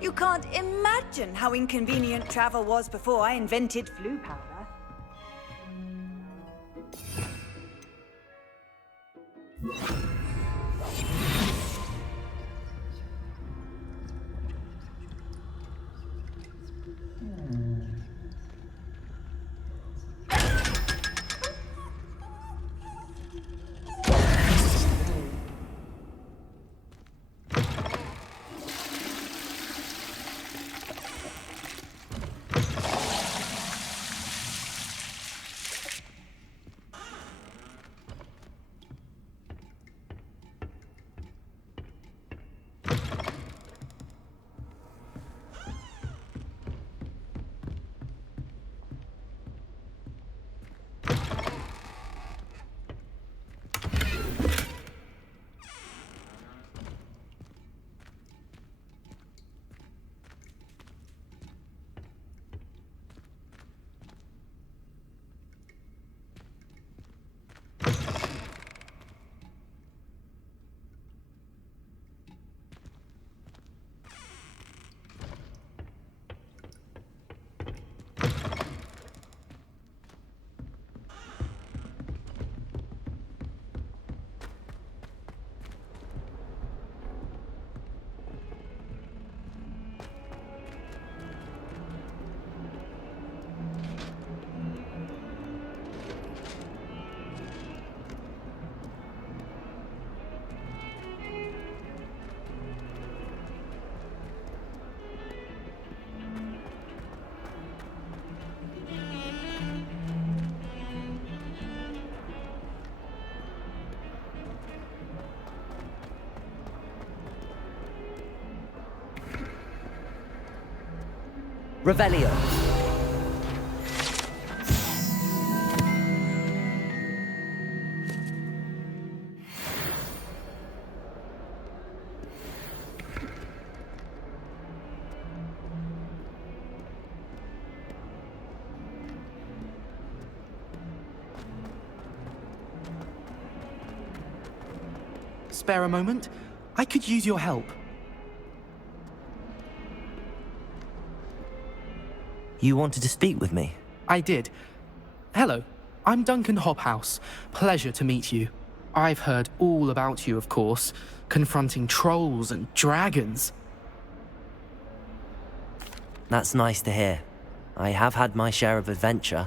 You can't imagine how inconvenient travel was before I invented flu powder. Revelio. Spare a moment? I could use your help. You wanted to speak with me? I did. Hello, I'm Duncan Hobhouse. Pleasure to meet you. I've heard all about you, of course, confronting trolls and dragons. That's nice to hear. I have had my share of adventure.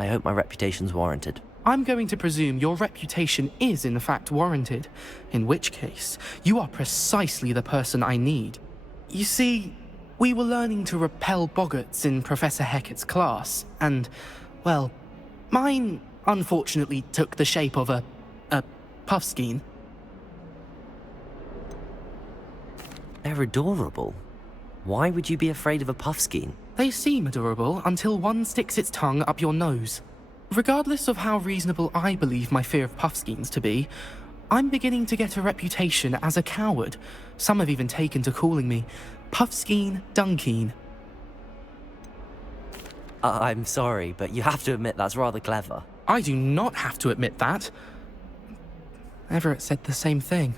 I hope my reputation's warranted. I'm going to presume your reputation is in fact warranted, in which case, you are precisely the person I need. You see, we were learning to repel boggarts in Professor Hecat's class, and, well, mine unfortunately took the shape of a puffskein. They're adorable. Why would you be afraid of a puffskein? They seem adorable until one sticks its tongue up your nose. Regardless of how reasonable I believe my fear of puffskeins to be, I'm beginning to get a reputation as a coward. Some have even taken to calling me Puffskein Duncan. I'm sorry, but you have to admit that's rather clever. I do not have to admit that. Everett said the same thing.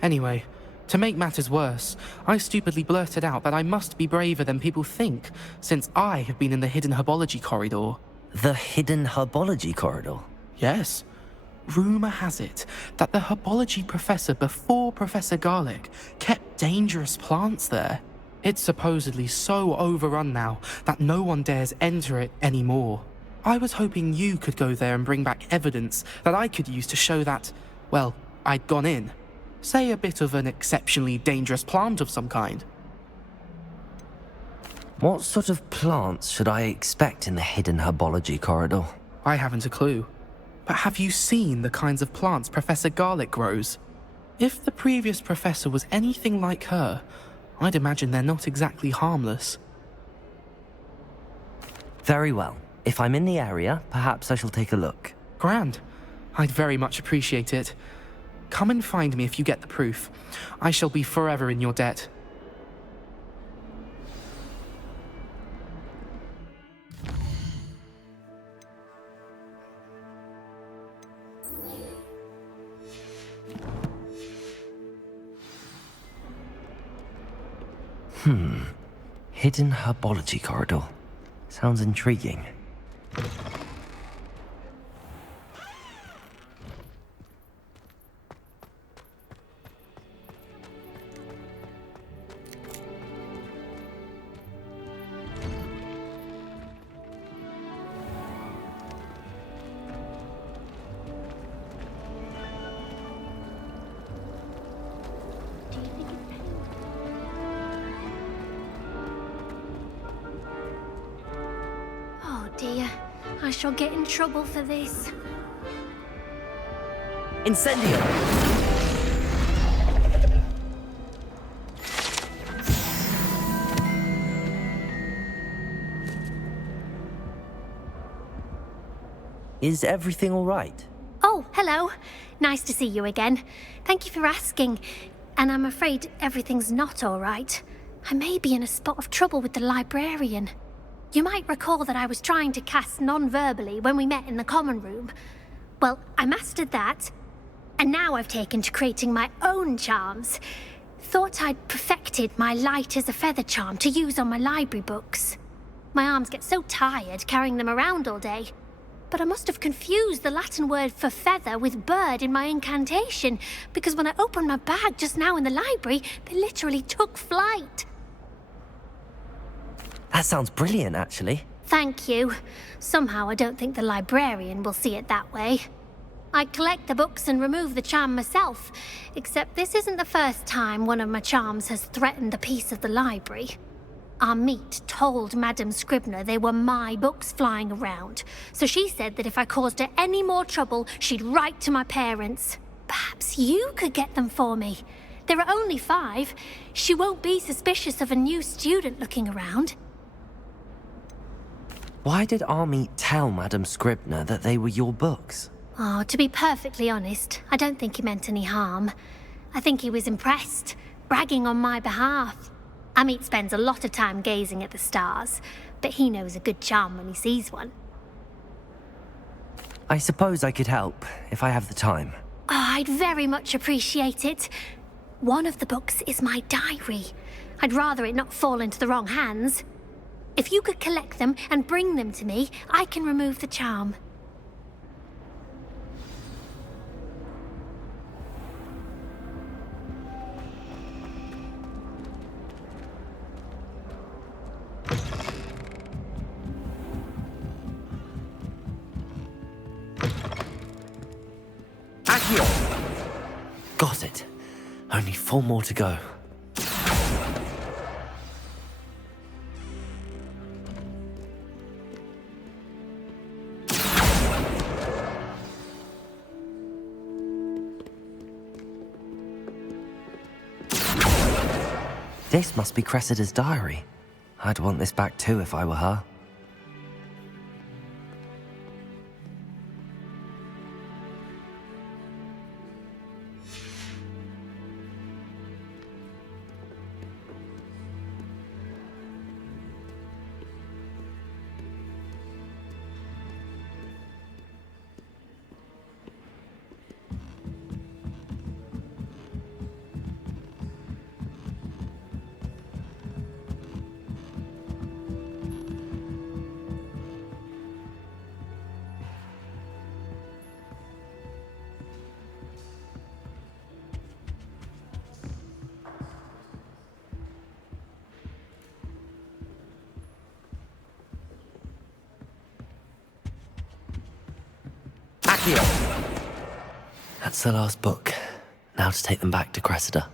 Anyway, to make matters worse, I stupidly blurted out that I must be braver than people think, since I have been in the hidden herbology corridor. The hidden herbology corridor? Yes. Rumour has it that the herbology professor before Professor Garlic kept dangerous plants there. It's supposedly so overrun now that no one dares enter it anymore. I was hoping you could go there and bring back evidence that I could use to show that, well, I'd gone in. Say a bit of an exceptionally dangerous plant of some kind. What sort of plants should I expect in the hidden herbology corridor? I haven't a clue. But have you seen the kinds of plants Professor Garlic grows? If the previous professor was anything like her, I'd imagine they're not exactly harmless. Very well. If I'm in the area, perhaps I shall take a look. Grand. I'd very much appreciate it. Come and find me if you get the proof. I shall be forever in your debt. Hidden Herbology Corridor. Sounds intriguing. Oh dear, I shall get in trouble for this. Incendio! Is everything all right? Oh, hello. Nice to see you again. Thank you for asking. And I'm afraid everything's not all right. I may be in a spot of trouble with the librarian. You might recall that I was trying to cast non-verbally when we met in the common room. Well, I mastered that, and now I've taken to creating my own charms. Thought I'd perfected my light as a feather charm to use on my library books. My arms get so tired carrying them around all day. But I must have confused the Latin word for feather with bird in my incantation, because when I opened my bag just now in the library, they literally took flight. That sounds brilliant, actually. Thank you. Somehow I don't think the librarian will see it that way. I collect the books and remove the charm myself, except this isn't the first time one of my charms has threatened a piece of the library. Our meet told Madame Scribner they were my books flying around, so she said that if I caused her any more trouble, she'd write to my parents. Perhaps you could get them for me. There are only 5. She won't be suspicious of a new student looking around. Why did Army tell Madame Scribner that they were your books? Oh, to be perfectly honest, I don't think he meant any harm. I think he was impressed, bragging on my behalf. Amit spends a lot of time gazing at the stars, but he knows a good charm when he sees one. I suppose I could help, if I have the time. Oh, I'd very much appreciate it. One of the books is my diary. I'd rather it not fall into the wrong hands. If you could collect them and bring them to me, I can remove the charm. Got it. Only 4 more to go. This must be Cressida's diary. I'd want this back too if I were her. That's the last book. Now to take them back to Cressida.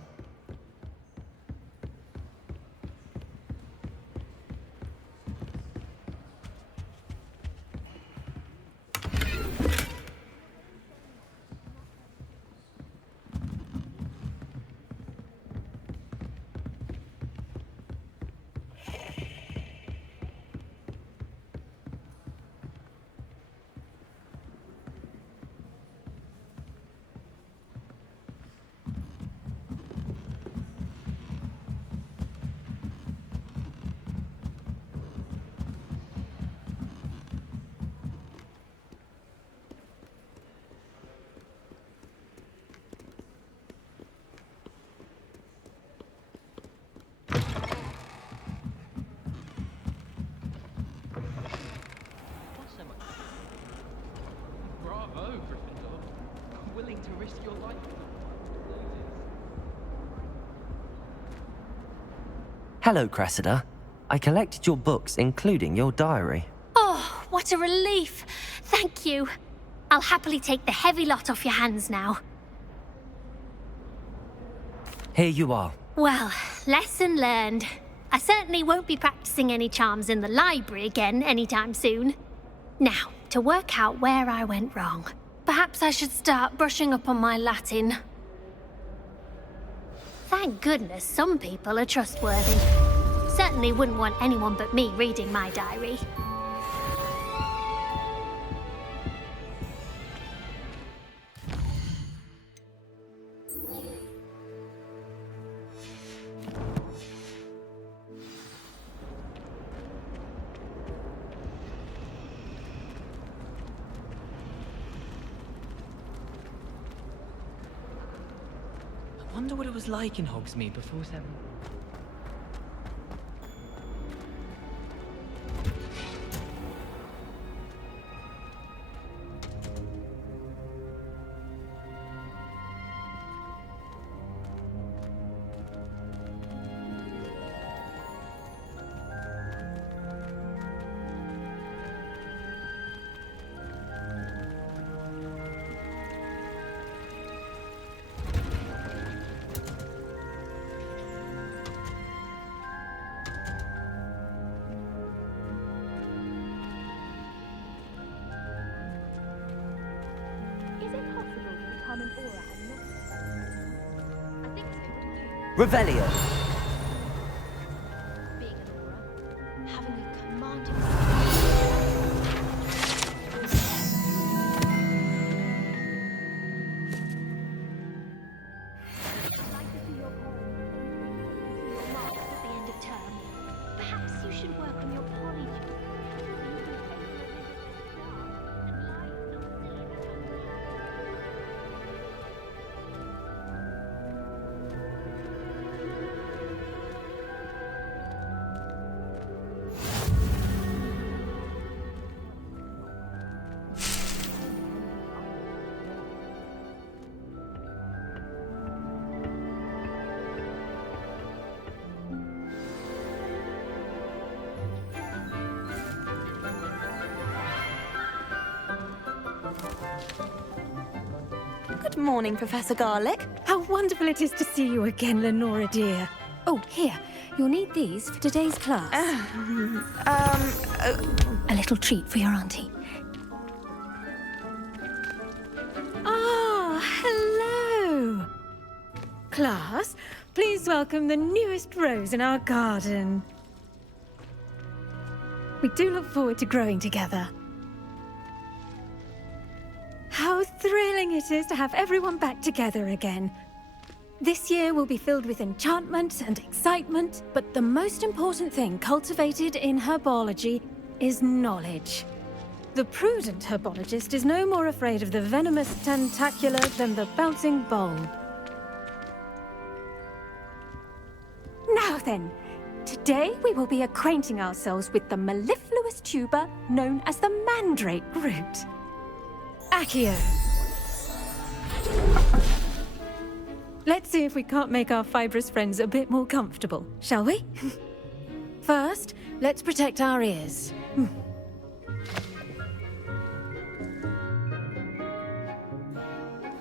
Hello, Cressida. I collected your books, including your diary. Oh, what a relief. Thank you. I'll happily take the heavy lot off your hands now. Here you are. Well, lesson learned. I certainly won't be practicing any charms in the library again anytime soon. Now, to work out where I went wrong. Perhaps I should start brushing up on my Latin. Thank goodness some people are trustworthy. Certainly wouldn't want anyone but me reading my diary. I wonder what it was like in Hogsmeade before 7. Revelio. Being an aura, having a commanding... I'd like to see your marks at the end of term. Perhaps you should work on your polyjuice. Good morning, Professor Garlick. How wonderful it is to see you again, Lenora dear. Oh, here. You'll need these for today's class. A little treat for your auntie. Ah, hello. Class, please welcome the newest rose in our garden. We do look forward to growing together. How thrilling it is to have everyone back together again. This year will be filled with enchantment and excitement, but the most important thing cultivated in herbology is knowledge. The prudent herbologist is no more afraid of the venomous tentacular than the bouncing bulb. Now then, today we will be acquainting ourselves with the mellifluous tuber known as the mandrake root. Accio. Let's see if we can't make our fibrous friends a bit more comfortable, shall we? First, let's protect our ears.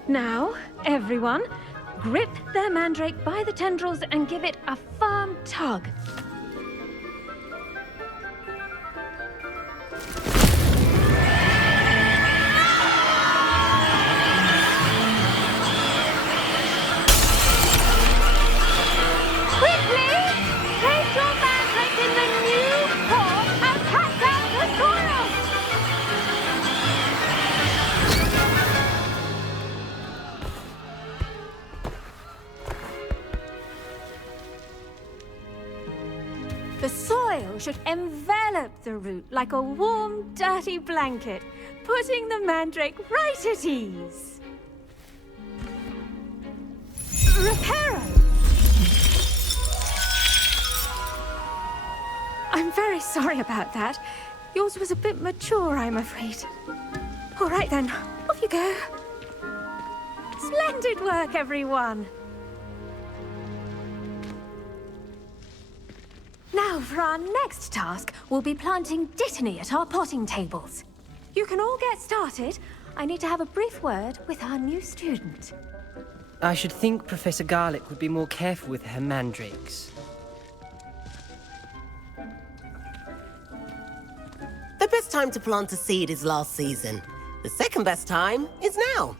Now, everyone, grip their mandrake by the tendrils and give it a firm tug. The soil should envelop the root like a warm, dirty blanket, putting the mandrake right at ease. Reparo! I'm very sorry about that. Yours was a bit mature, I'm afraid. All right then, off you go. Splendid work, everyone! So for our next task, we'll be planting Dittany at our potting tables. You can all get started. I need to have a brief word with our new student. I should think Professor Garlick would be more careful with her mandrakes. The best time to plant a seed is last season. The second best time is now.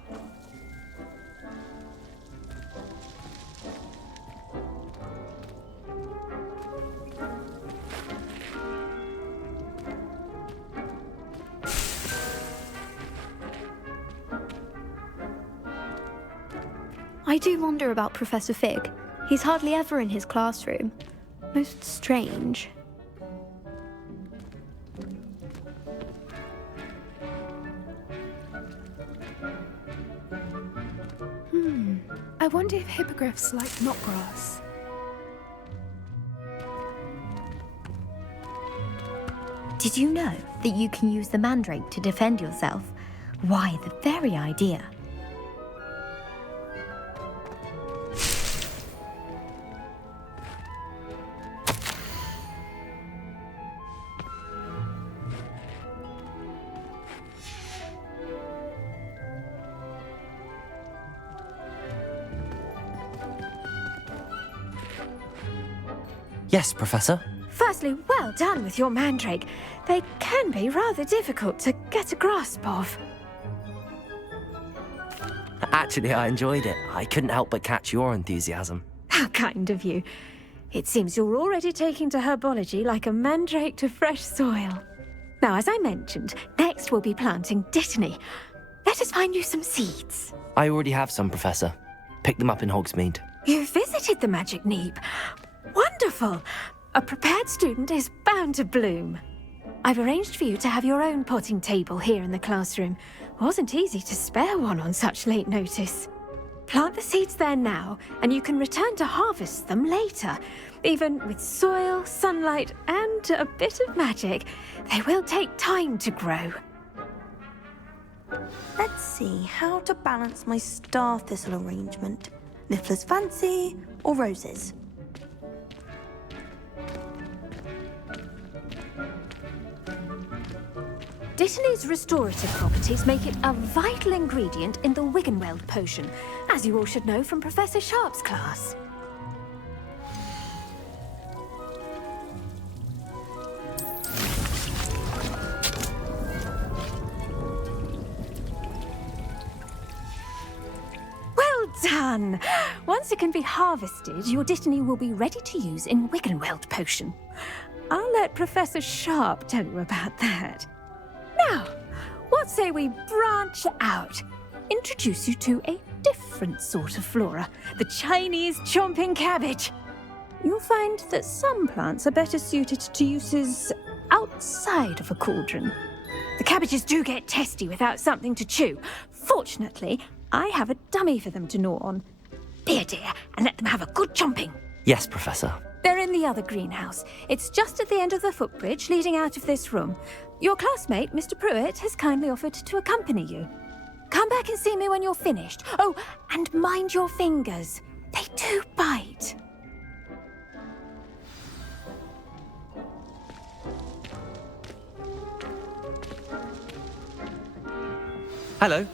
I do wonder about Professor Fig. He's hardly ever in his classroom. Most strange. I wonder if hippogriffs like knotgrass. Did you know that you can use the mandrake to defend yourself? Why, the very idea. Yes, Professor. Firstly, well done with your mandrake. They can be rather difficult to get a grasp of. Actually, I enjoyed it. I couldn't help but catch your enthusiasm. How kind of you. It seems you're already taking to herbology like a mandrake to fresh soil. Now, as I mentioned, next we'll be planting Dittany. Let us find you some seeds. I already have some, Professor. Picked them up in Hogsmeade. You visited the Magic Neep. Wonderful! A prepared student is bound to bloom. I've arranged for you to have your own potting table here in the classroom. Wasn't easy to spare one on such late notice. Plant the seeds there now, and you can return to harvest them later. Even with soil, sunlight, and a bit of magic, they will take time to grow. Let's see how to balance my star thistle arrangement. Niffler's fancy or roses? Dittany's restorative properties make it a vital ingredient in the Wiggenweld potion, as you all should know from Professor Sharp's class. Well done! Once it can be harvested, your Dittany will be ready to use in Wiggenweld potion. I'll let Professor Sharp tell you about that. Now, what say we branch out? Introduce you to a different sort of flora, the Chinese chomping cabbage. You'll find that some plants are better suited to uses outside of a cauldron. The cabbages do get testy without something to chew. Fortunately, I have a dummy for them to gnaw on. Be a dear and let them have a good chomping. Yes, Professor. They're in the other greenhouse. It's just at the end of the footbridge leading out of this room. Your classmate, Mr. Pruitt, has kindly offered to accompany you. Come back and see me when you're finished. Oh, and mind your fingers. They do bite. Hello.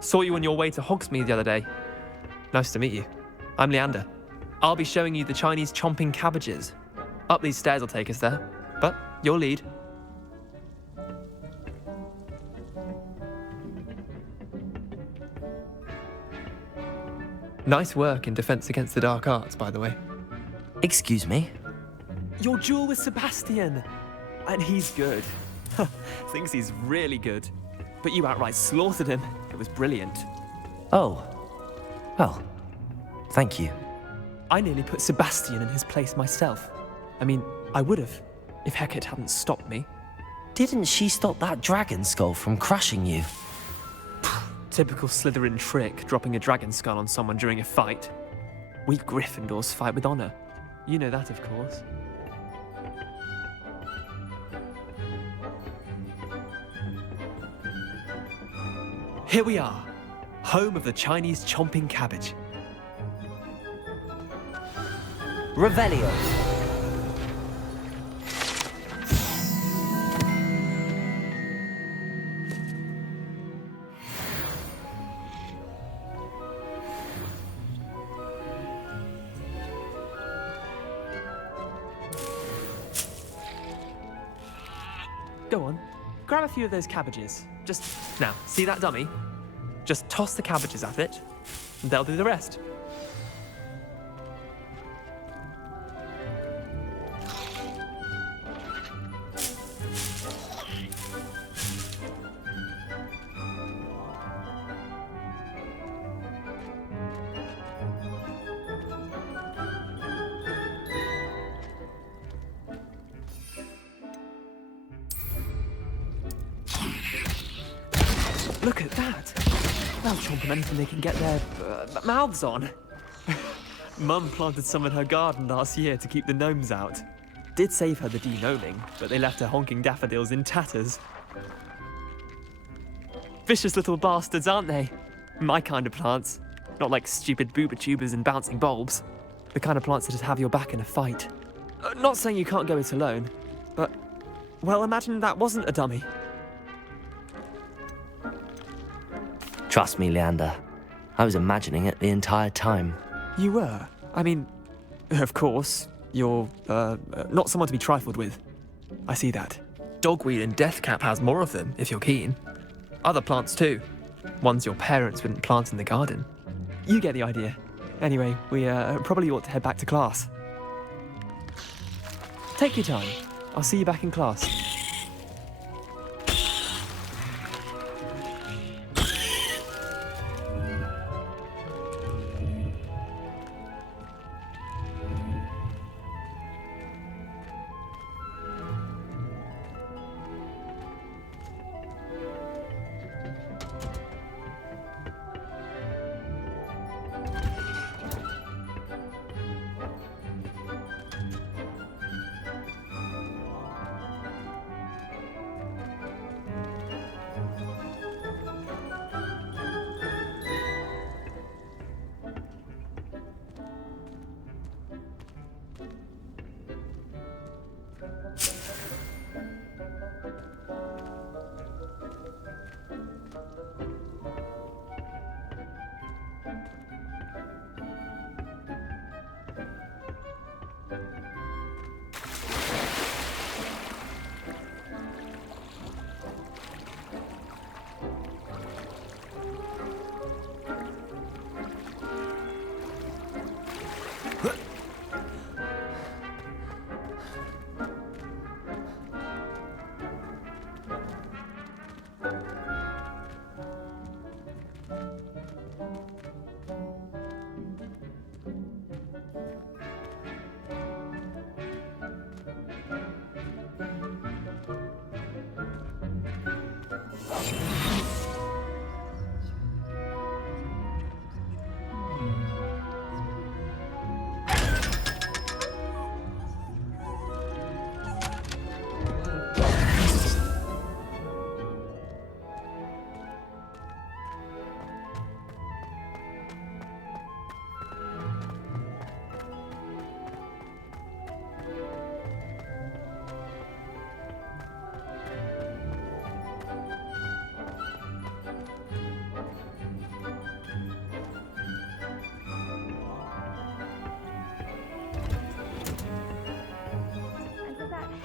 Saw you on your way to Hogsmeade the other day. Nice to meet you. I'm Leander. I'll be showing you the Chinese chomping cabbages. Up these stairs will take us there, but your lead. Nice work in Defense Against the Dark Arts, by the way. Excuse me? Your duel with Sebastian! And he's good. Thinks he's really good. But you outright slaughtered him. It was brilliant. Oh. Well, thank you. I nearly put Sebastian in his place myself. I mean, I would have, if Hecat hadn't stopped me. Didn't she stop that dragon skull from crushing you? Typical Slytherin trick, dropping a dragon skull on someone during a fight. We Gryffindors fight with honor. You know that, of course. Here we are, home of the Chinese chomping cabbage. Revelio. Go on, grab a few of those cabbages. Just, now, see that dummy? Just toss the cabbages at it, and they'll do the rest. Look at that! They'll chomp on anything they can get their mouths on. Mum planted some in her garden last year to keep the gnomes out. Did save her the de-gnoming, but they left her honking daffodils in tatters. Vicious little bastards, aren't they? My kind of plants. Not like stupid booba tubers and bouncing bulbs. The kind of plants that just have your back in a fight. Not saying you can't go it alone, but, well, imagine that wasn't a dummy. Trust me, Leander. I was imagining it the entire time. You were? I mean, of course, you're, not someone to be trifled with. I see that. Dogweed and deathcap has more of them, if you're keen. Other plants too. Ones your parents wouldn't plant in the garden. You get the idea. Anyway, we probably ought to head back to class. Take your time. I'll see you back in class.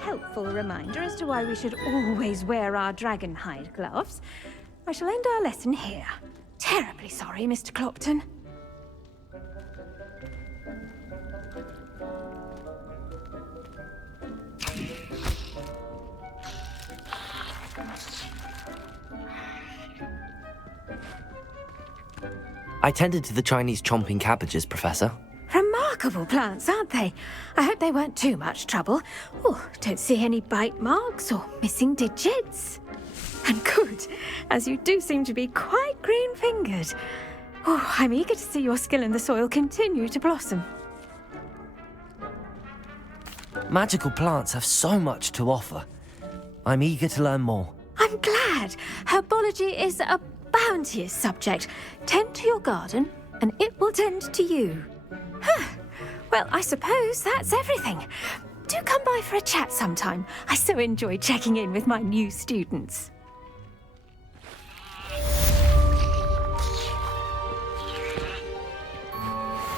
Helpful reminder as to why we should always wear our dragon hide gloves. I shall end our lesson here. Terribly sorry, Mr. Clopton. I tended to the Chinese chomping cabbages, Professor. Remarkable plants, aren't they? I hope they weren't too much trouble. Oh, don't see any bite marks or missing digits. And good, as you do seem to be quite green-fingered. Oh, I'm eager to see your skill in the soil continue to blossom. Magical plants have so much to offer. I'm eager to learn more. I'm glad. Herbology is a bounteous subject. Tend to your garden, and it will tend to you. Huh. Well, I suppose that's everything. Do come by for a chat sometime. I so enjoy checking in with my new students.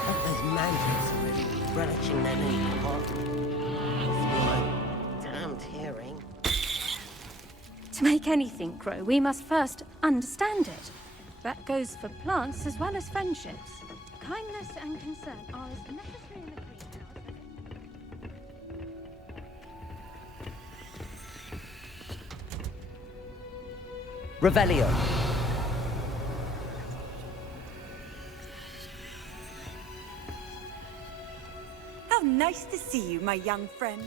Those mandrakes are really relishing their new pot. Must be my damned hearing. To make anything grow, we must first understand it. That goes for plants as well as friendships. Kindness and concern are as necessary in a greenhouse as... Revelio. How nice to see you, my young friend.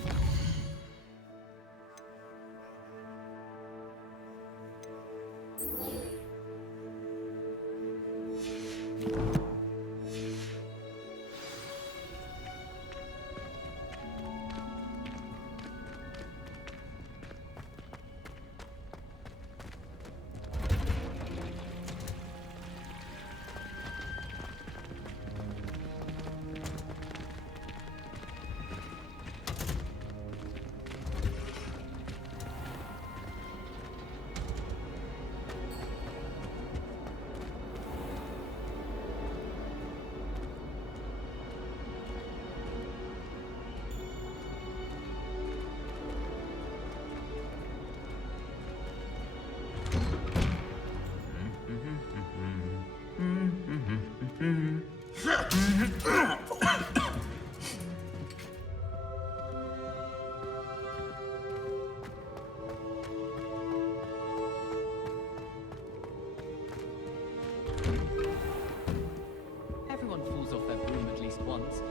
Everyone falls off their broom at least once.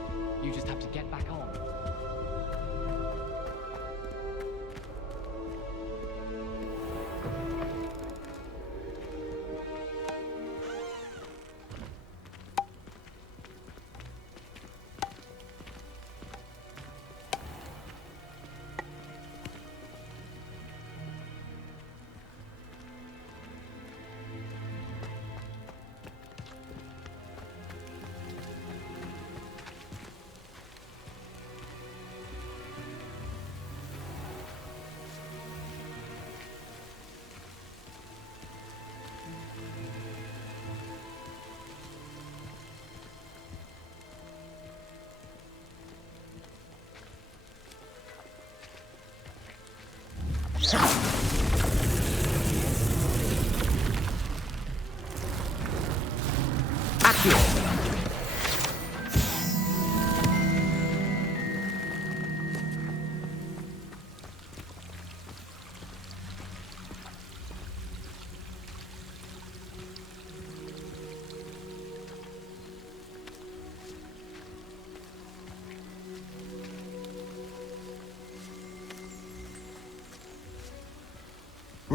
You just have to get back on.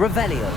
Revelio.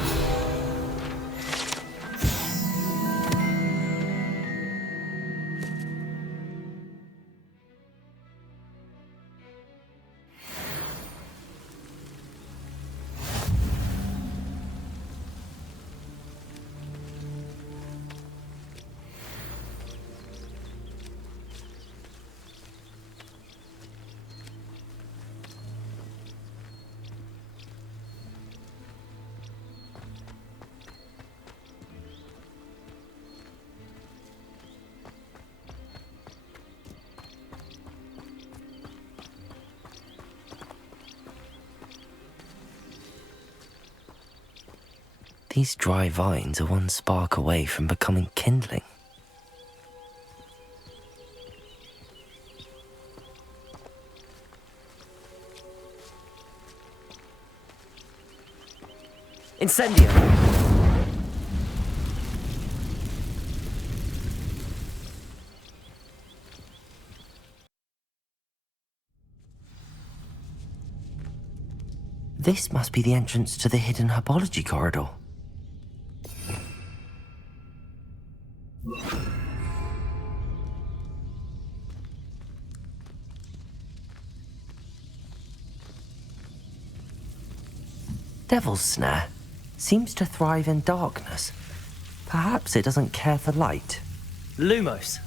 These dry vines are one spark away from becoming kindling. Incendio! This must be the entrance to the hidden Herbology corridor. Devil's Snare seems to thrive in darkness. Perhaps it doesn't care for light. Lumos.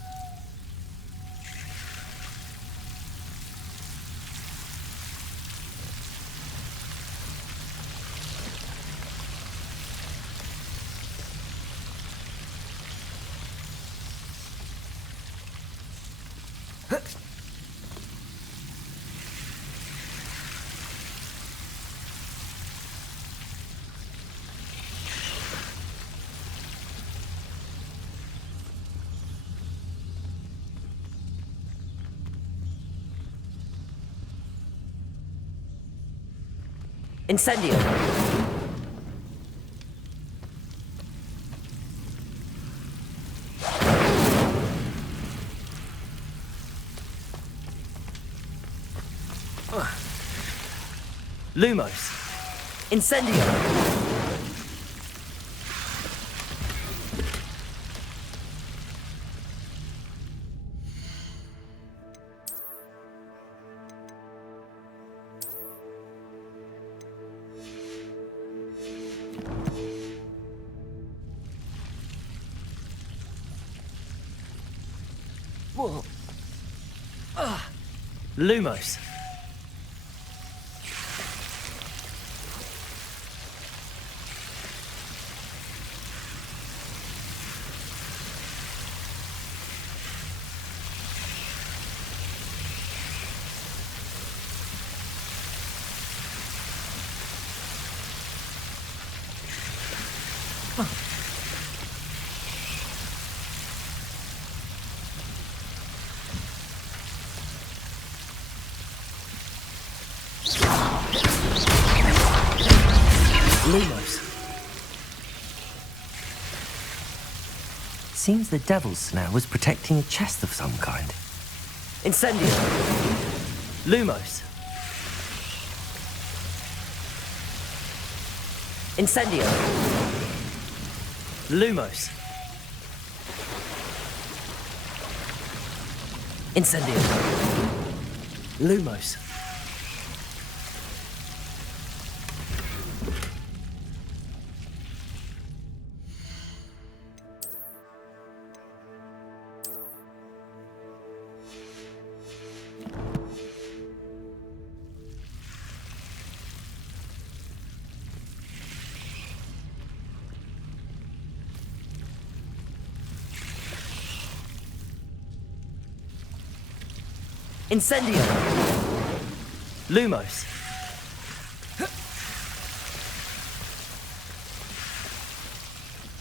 Incendio! Lumos! Incendio! Lumos. Lumos. Seems the devil's snare was protecting a chest of some kind. Incendio. Lumos. Incendio. Lumos. Incendio. Lumos. Incendio! Lumos!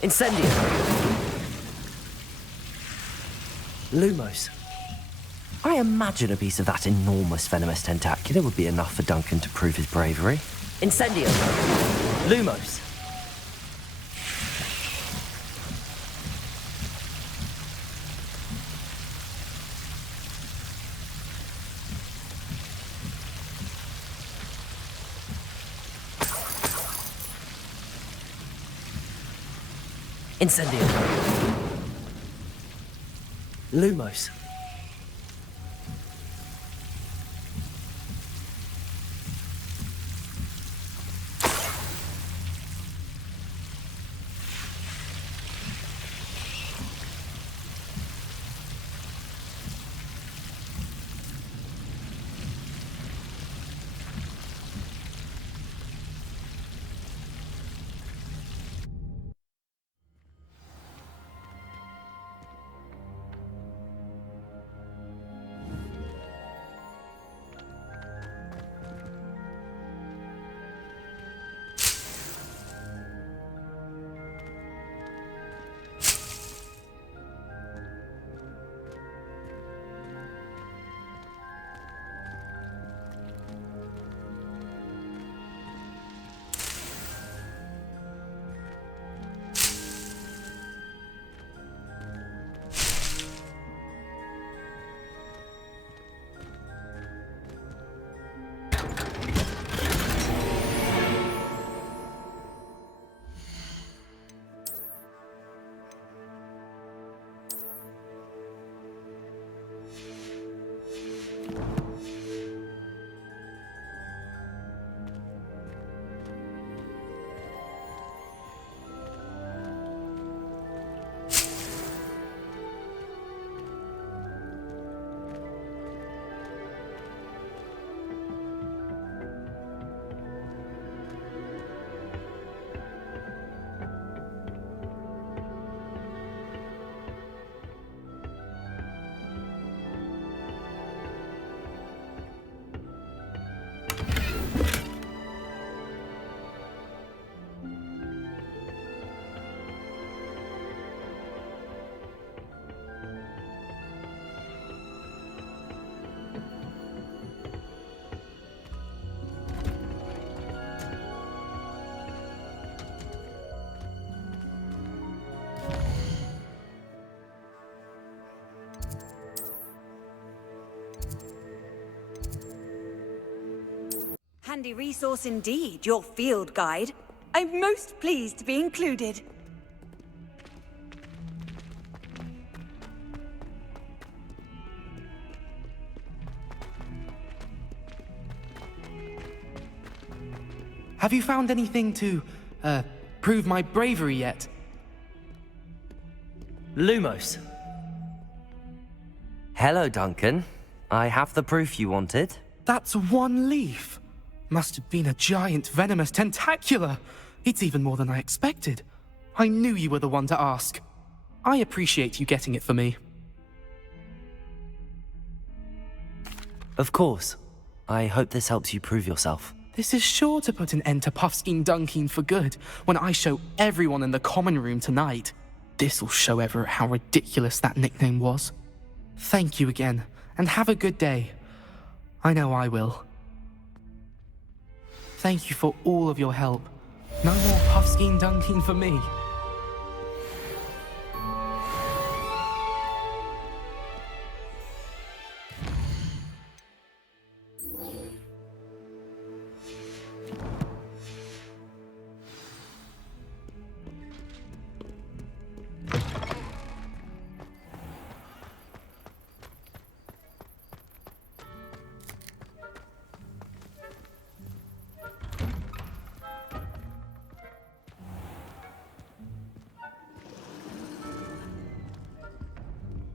Incendio! Lumos. I imagine a piece of that enormous venomous tentacular would be enough for Duncan to prove his bravery. Incendio! Lumos! Incendio. Lumos. handy resource indeed, your field guide. I'm most pleased to be included. Have you found anything to, prove my bravery yet? Lumos. Hello, Duncan. I have the proof you wanted. That's one leaf. Must have been a giant venomous tentacula. It's even more than I expected. I knew you were the one to ask. I appreciate you getting it for me. Of course. I hope this helps you prove yourself. This is sure to put an end to Puffskein Duncan for good when I show everyone in the common room tonight. This'll show Everett how ridiculous that nickname was. Thank you again, and have a good day. I know I will. Thank you for all of your help. No more Puffskein Duncan for me.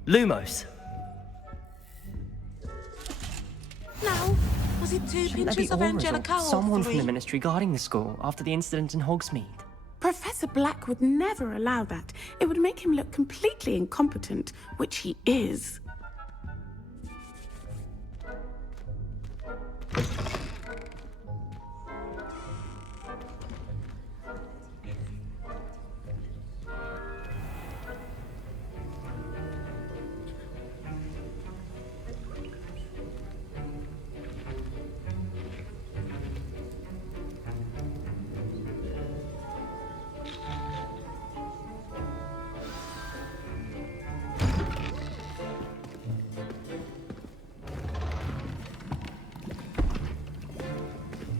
Lumos. No. Was it two pinches of Angelica or someone from the three? ministry guarding the school after the incident in Hogsmeade? Professor Black would never allow that. It would make him look completely incompetent, which he is.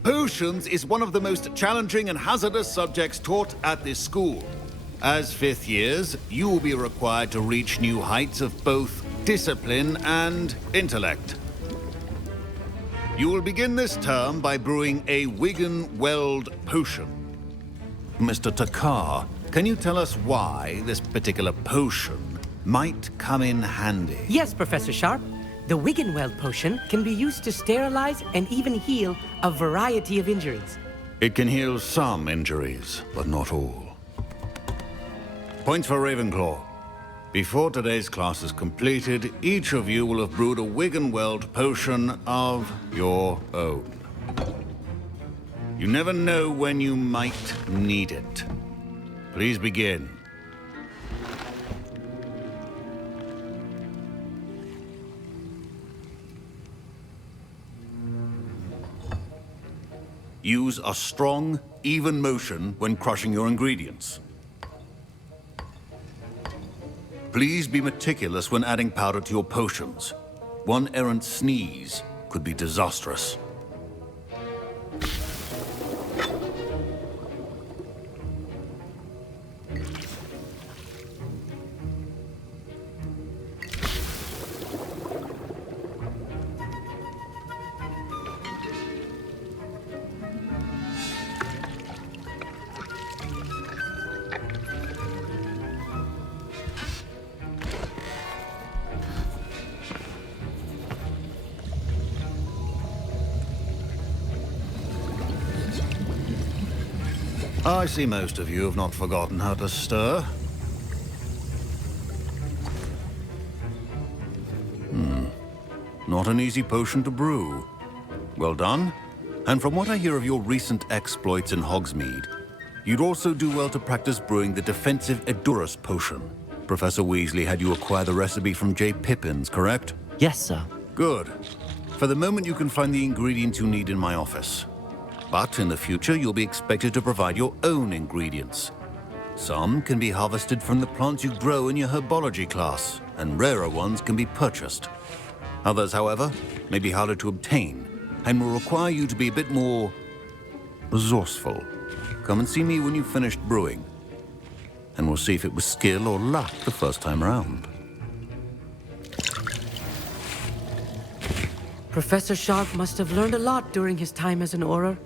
Potions is one of the most challenging and hazardous subjects taught at this school. As fifth years, you will be required to reach new heights of both discipline and intellect. You will begin this term by brewing a Wigan-Weld potion. Mr. Takar, can you tell us why this particular potion might come in handy? Yes, Professor Sharp. The Wigan-Weld potion can be used to sterilize and even heal a variety of injuries. It can heal some injuries, but not all. Points for Ravenclaw. Before today's class is completed, each of you will have brewed a Wigan-Weld potion of your own. You never know when you might need it. Please begin. Use a strong, even motion when crushing your ingredients. Please be meticulous when adding powder to your potions. One errant sneeze could be disastrous. I see most of you have not forgotten how to stir. Not an easy potion to brew. Well done. And from what I hear of your recent exploits in Hogsmeade, you'd also do well to practice brewing the defensive Edurus potion. Professor Weasley had you acquire the recipe from J. Pippins, correct? Yes, sir. Good. For the moment, you can find the ingredients you need in my office. But in the future, you'll be expected to provide your own ingredients. Some can be harvested from the plants you grow in your Herbology class, and rarer ones can be purchased. Others, however, may be harder to obtain, and will require you to be a bit more resourceful. Come and see me when you've finished brewing, and we'll see if it was skill or luck the first time around. Professor Sharp must have learned a lot during his time as an Auror.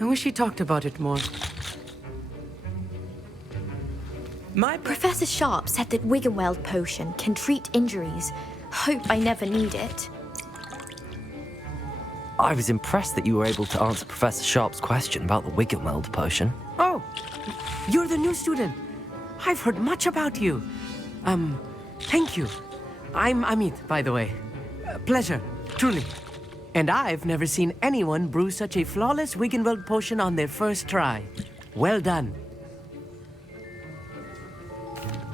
I wish he talked about it more. Professor Sharp said that Wiggenweld potion can treat injuries. Hope I never need it. I was impressed that you were able to answer Professor Sharp's question about the Wiggenweld potion. Oh, you're the new student. I've heard much about you. Thank you. I'm Amit, by the way. Pleasure, truly. And I've never seen anyone brew such a flawless Wiggenweld potion on their first try. Well done.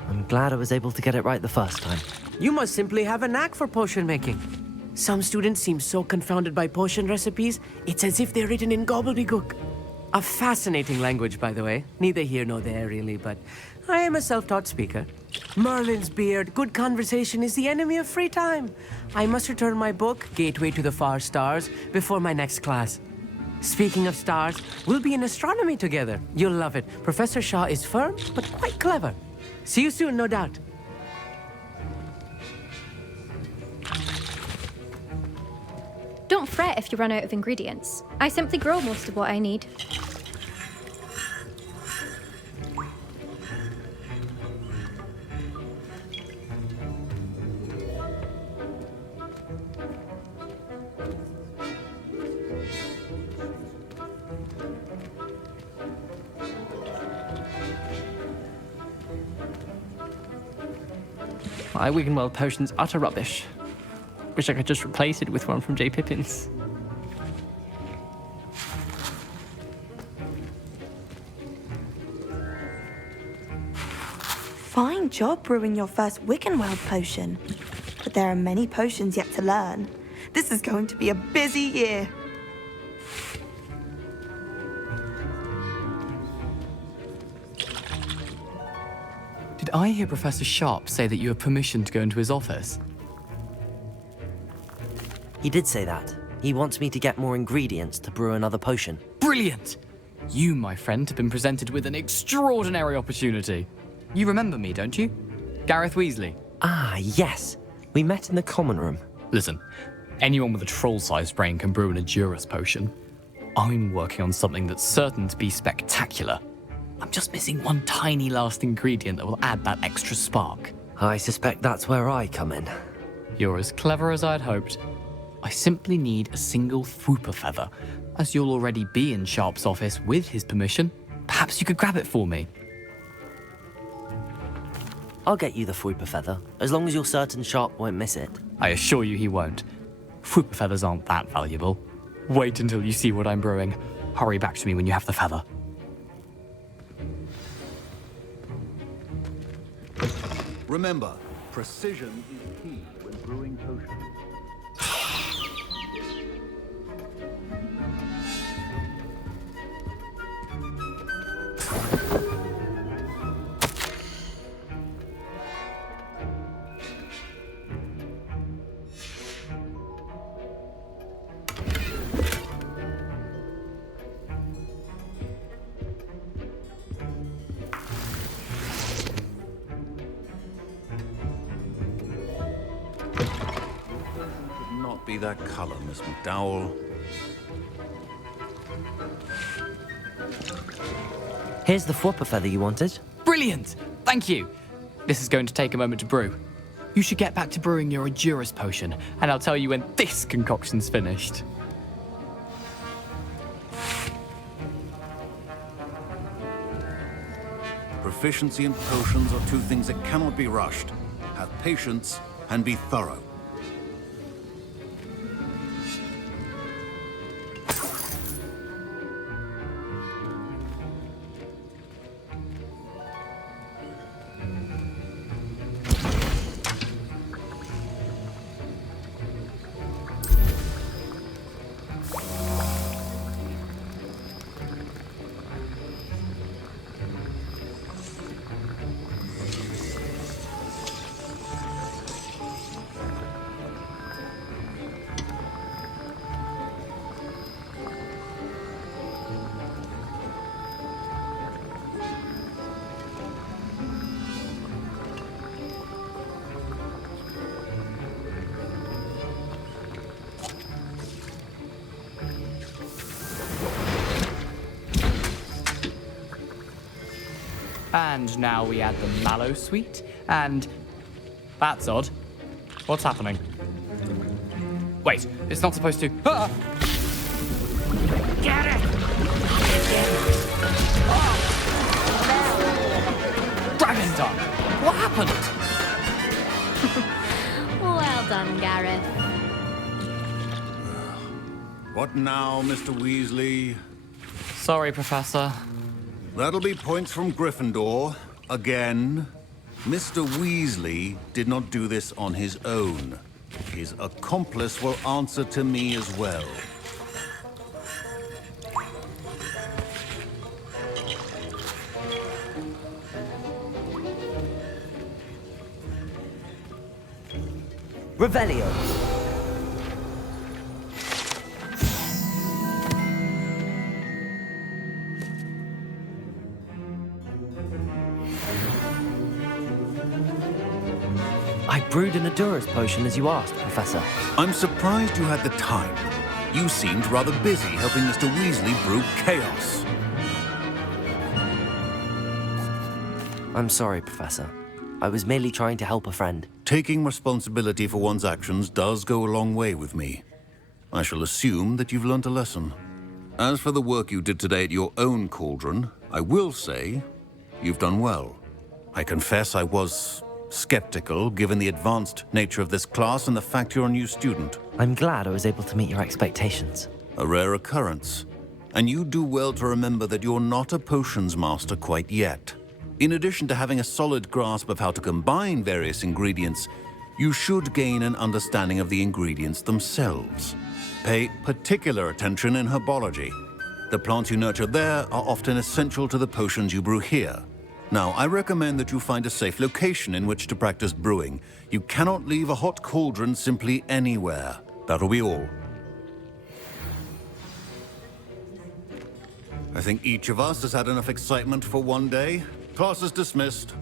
I'm glad I was able to get it right the first time. You must simply have a knack for potion making. Some students seem so confounded by potion recipes, it's as if they're written in gobbledygook. A fascinating language, by the way. Neither here nor there, really, but I am a self-taught speaker. Merlin's beard, good conversation is the enemy of free time. I must return my book, Gateway to the Far Stars, before my next class. Speaking of stars, we'll be in astronomy together. You'll love it. Professor Shaw is firm, but quite clever. See you soon, no doubt. Don't fret if you run out of ingredients. I simply grow most of what I need. My Wiggenweld potion's utter rubbish. Wish I could just replace it with one from J. Pippin's. Fine job brewing your first Wiggenweld potion. But there are many potions yet to learn. This is going to be a busy year. Did I hear Professor Sharp say that you have permission to go into his office? He did say that. He wants me to get more ingredients to brew another potion. Brilliant! You, my friend, have been presented with an extraordinary opportunity. You remember me, don't you? Gareth Weasley. Ah, yes. We met in the common room. Listen, anyone with a troll-sized brain can brew an Edurus potion. I'm working on something that's certain to be spectacular. I'm just missing one tiny last ingredient that will add that extra spark. I suspect that's where I come in. You're as clever as I'd hoped. I simply need a single Fwooper feather. As you'll already be in Sharp's office with his permission, perhaps you could grab it for me. I'll get you the Fwooper feather, as long as you're certain Sharp won't miss it. I assure you he won't. Fwooper feathers aren't that valuable. Wait until you see what I'm brewing. Hurry back to me when you have the feather. Remember, precision is key when brewing potions. Be that color, Miss McDowell. Here's the Fwooper feather you wanted. Brilliant! Thank you! This is going to take a moment to brew. You should get back to brewing your Edurus potion, and I'll tell you when this concoction's finished. Proficiency in potions are two things that cannot be rushed. Have patience and be thorough. And now we add the mallow sweet, and... That's odd. What's happening? Wait, it's not supposed to... Ah! Get it! Dragon Dog! What happened? Well done, Gareth. What now, Mr. Weasley? Sorry, Professor. That'll be points from Gryffindor. Again. Mr. Weasley did not do this on his own. His accomplice will answer to me as well. Revelio. I brewed an Adurus potion as you asked, Professor. I'm surprised you had the time. You seemed rather busy helping Mr. Weasley brew chaos. I'm sorry, Professor. I was merely trying to help a friend. Taking responsibility for one's actions does go a long way with me. I shall assume that you've learnt a lesson. As for the work you did today at your own cauldron, I will say you've done well. I confess I was skeptical, given the advanced nature of this class and the fact you're a new student. I'm glad I was able to meet your expectations. A rare occurrence. And you do well to remember that you're not a potions master quite yet. In addition to having a solid grasp of how to combine various ingredients, you should gain an understanding of the ingredients themselves. Pay particular attention in herbology. The plants you nurture there are often essential to the potions you brew here. Now, I recommend that you find a safe location in which to practice brewing. You cannot leave a hot cauldron simply anywhere. That'll be all. I think each of us has had enough excitement for one day. Class is dismissed.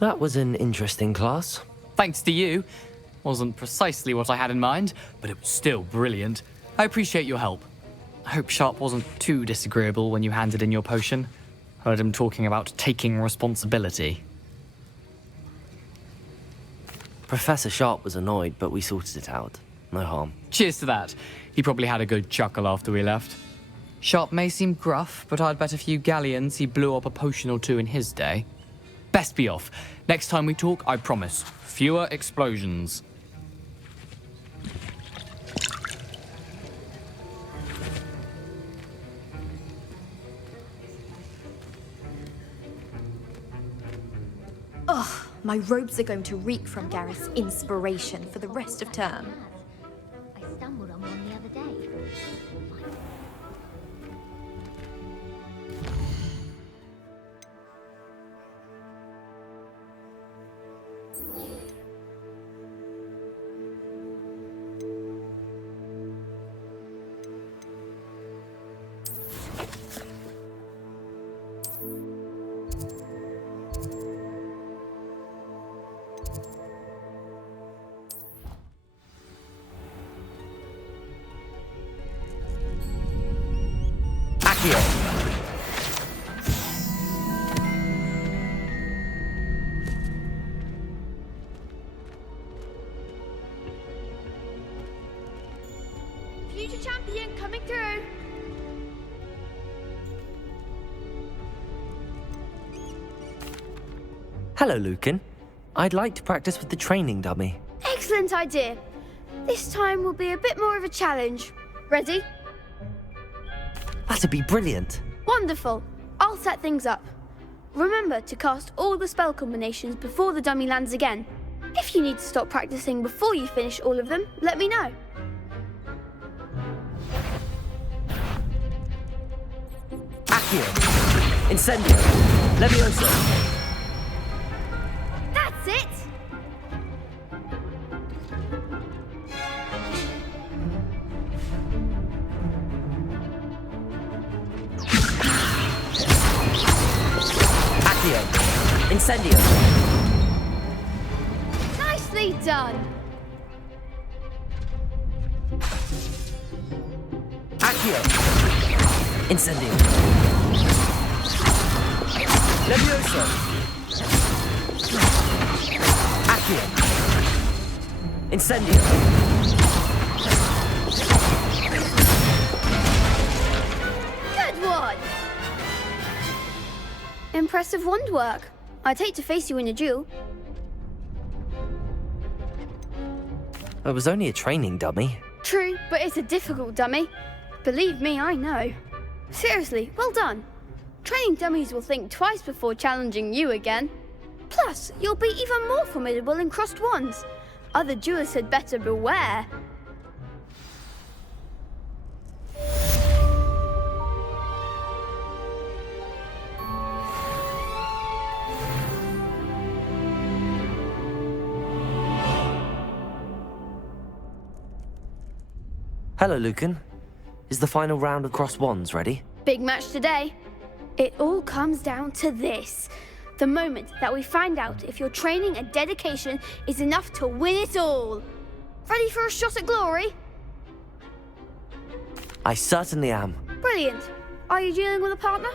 That was an interesting class. Thanks to you. Wasn't precisely what I had in mind, but it was still brilliant. I appreciate your help. I hope Sharp wasn't too disagreeable when you handed in your potion. Heard him talking about taking responsibility. Professor Sharp was annoyed, but we sorted it out. No harm. Cheers to that. He probably had a good chuckle after we left. Sharp may seem gruff, but I'd bet a few galleons he blew up a potion or two in his day. Best be off. Next time we talk, I promise, fewer explosions. Ugh, my robes are going to reek from Gareth's inspiration for the rest of term. I stumbled on one the other day. Future champion coming through. Hello, Lucan. I'd like to practice with the training dummy. Excellent idea. This time will be a bit more of a challenge. Ready? That'd be brilliant. Wonderful. I'll set things up. Remember to cast all the spell combinations before the dummy lands again. If you need to stop practicing before you finish all of them, let me know. Accio. Incendio. Levioso. That's it! Accio. Incendio. Nicely done. Accio! Incendio! Levioso! Accio! Incendio! Good one! Impressive wand work. I'd hate to face you in a duel. It was only a training dummy. True, but it's a difficult dummy. Believe me, I know. Seriously, well done. Training dummies will think twice before challenging you again. Plus, you'll be even more formidable in crossed wands. Other duelists had better beware. Hello, Lucan. Is the final round of cross wands ready? Big match today. It all comes down to this. The moment that we find out if your training and dedication is enough to win it all. Ready for a shot at glory? I certainly am. Brilliant. Are you dealing with a partner?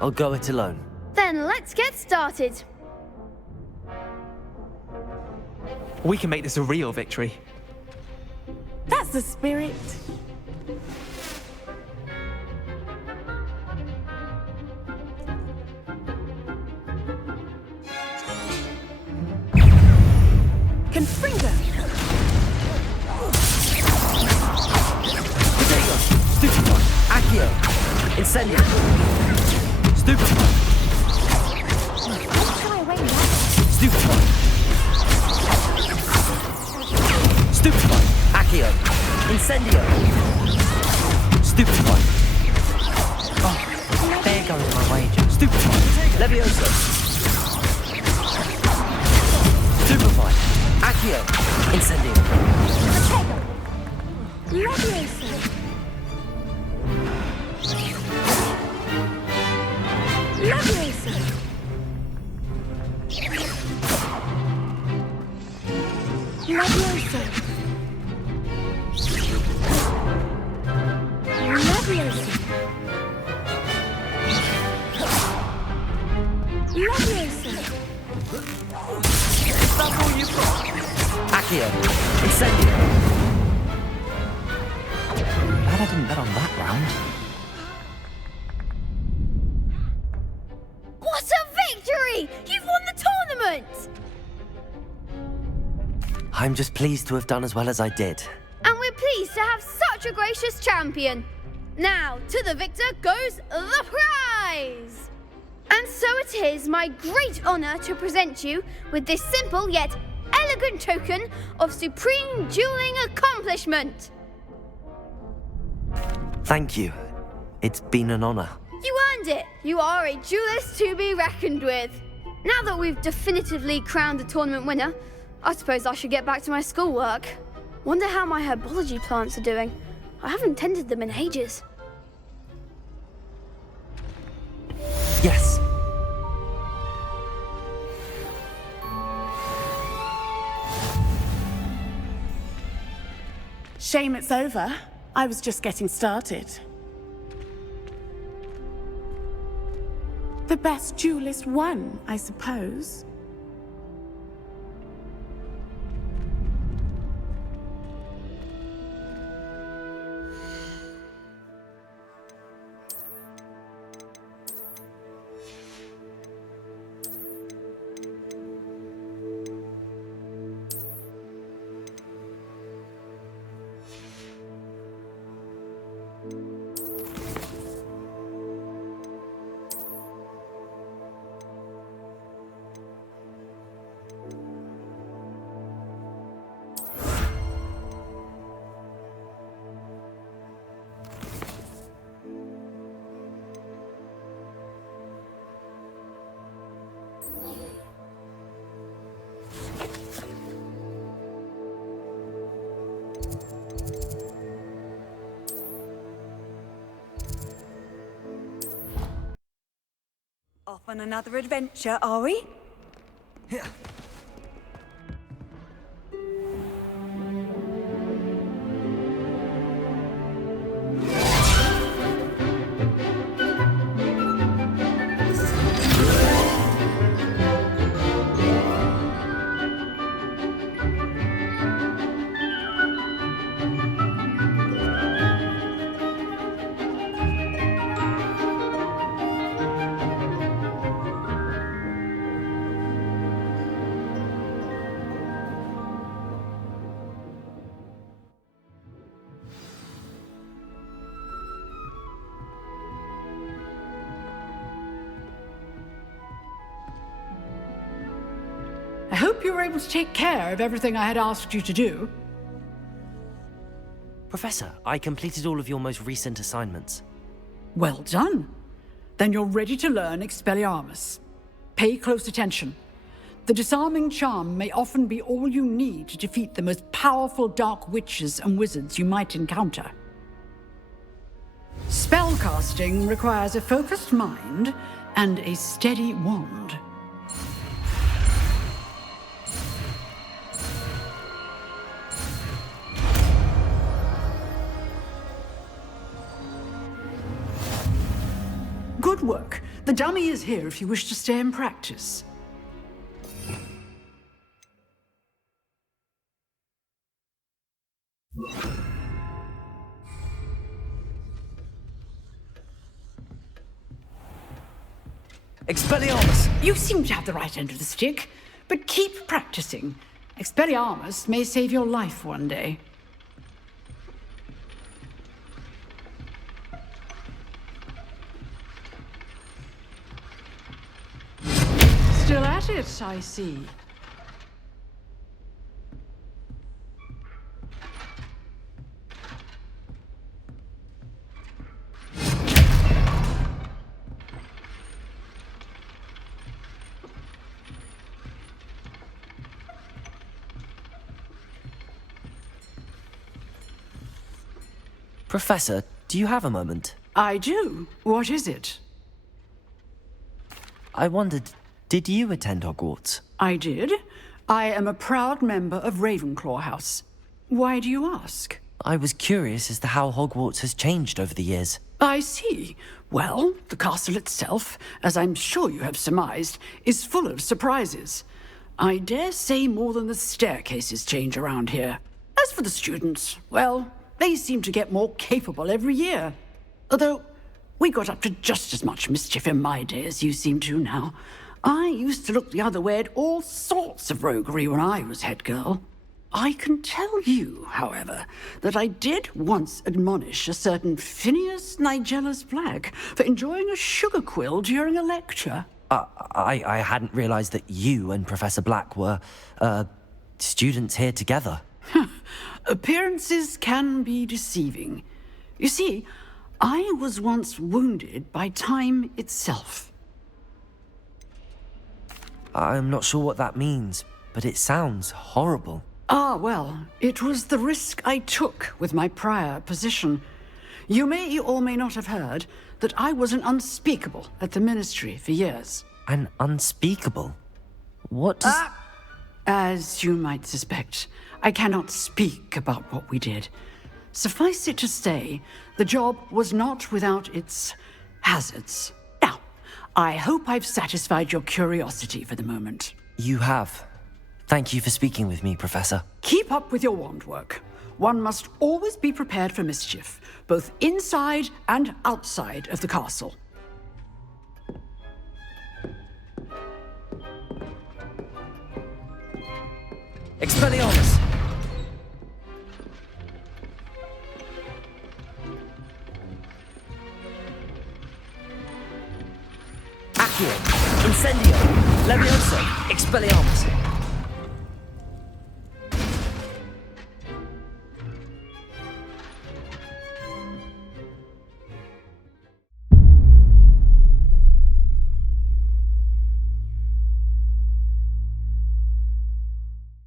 I'll go it alone. Then let's get started. We can make this a real victory. That's the spirit. Confringo! Stupefy! Accio! Incendio! Stupefy! Stupefy! Stupefy! Accio! Incendio! Stupefy! Oh, there goes my wager. Stupefy! Levioso! Stupefy! Accio! Incendio! Levioso! Levioso! Levioso! Levioso! Levioso! Is that all you've got? Accio! Incendio! Glad I didn't bet on that round. What a victory! You've won the tournament! I'm just pleased to have done as well as I did. And we're pleased to have such a gracious champion. Now, to the victor goes the prize! And so it is my great honor to present you with this simple yet elegant token of supreme dueling accomplishment. Thank you. It's been an honor. You earned it. You are a duelist to be reckoned with. Now that we've definitively crowned the tournament winner, I suppose I should get back to my schoolwork. Wonder how my herbology plants are doing. I haven't tended them in ages. Yes. Shame it's over. I was just getting started. The best duelist won, I suppose. Off on another adventure, are we? I hope you were able to take care of everything I had asked you to do. Professor, I completed all of your most recent assignments. Well done. Then you're ready to learn Expelliarmus. Pay close attention. The disarming charm may often be all you need to defeat the most powerful dark witches and wizards you might encounter. Spellcasting requires a focused mind and a steady wand. Good work. The dummy is here if you wish to stay and practice. Expelliarmus! You seem to have the right end of the stick, but keep practicing. Expelliarmus may save your life one day. Still at it, I see. Professor, do you have a moment? I do. What is it? I wondered, did you attend Hogwarts? I did. I am a proud member of Ravenclaw House. Why do you ask? I was curious as to how Hogwarts has changed over the years. I see. Well, the castle itself, as I'm sure you have surmised, is full of surprises. I dare say more than the staircases change around here. As for the students, well, they seem to get more capable every year. Although, we got up to just as much mischief in my day as you seem to now. I used to look the other way at all sorts of roguery when I was head girl. I can tell you, however, that I did once admonish a certain Phineas Nigellus Black for enjoying a sugar quill during a lecture. I hadn't realized that you and Professor Black were, students here together. Appearances can be deceiving. You see, I was once wounded by time itself. I'm not sure what that means, but it sounds horrible. Ah, well, it was the risk I took with my prior position. You may or may not have heard that I was an unspeakable at the Ministry for years. An unspeakable? What does... As you might suspect, I cannot speak about what we did. Suffice it to say, the job was not without its hazards. Now, I hope I've satisfied your curiosity for the moment. You have. Thank you for speaking with me, Professor. Keep up with your wand work. One must always be prepared for mischief, both inside and outside of the castle. Expelliarmus! Accio! Incendio! Levioso! Expelliarmus!